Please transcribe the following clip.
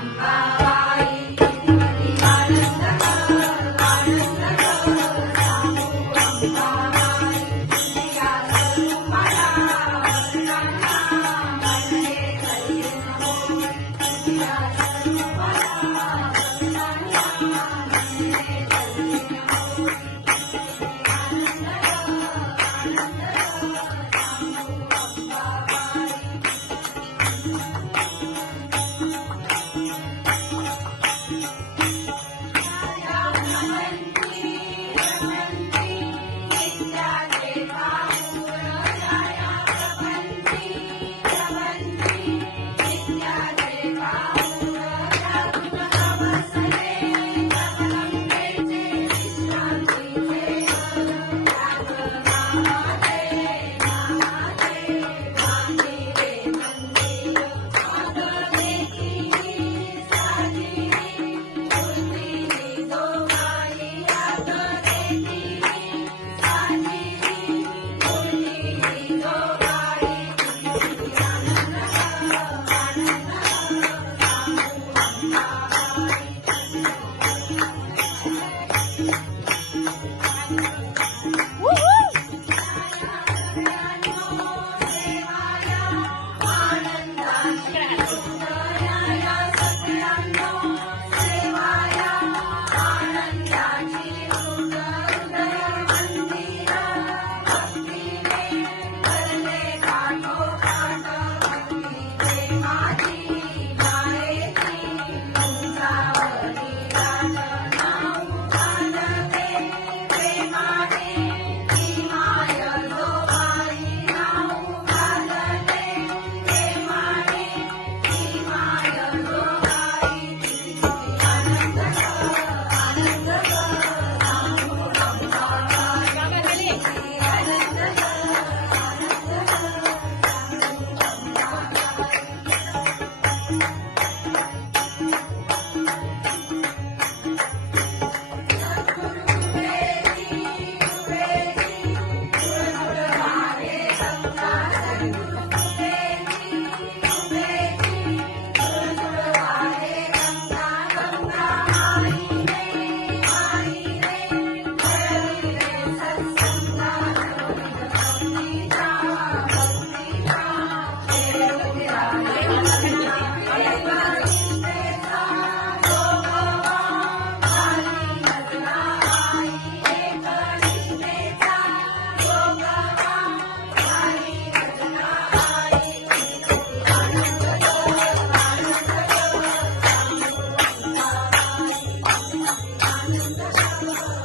आम्पावाई, पिक आनंदाकर, आनंदाकर सावु आम्पावाई, इंडिया बूंपाई, आप्टान्या, आप्टे जलियन अबोई। Música I'm in the shallow.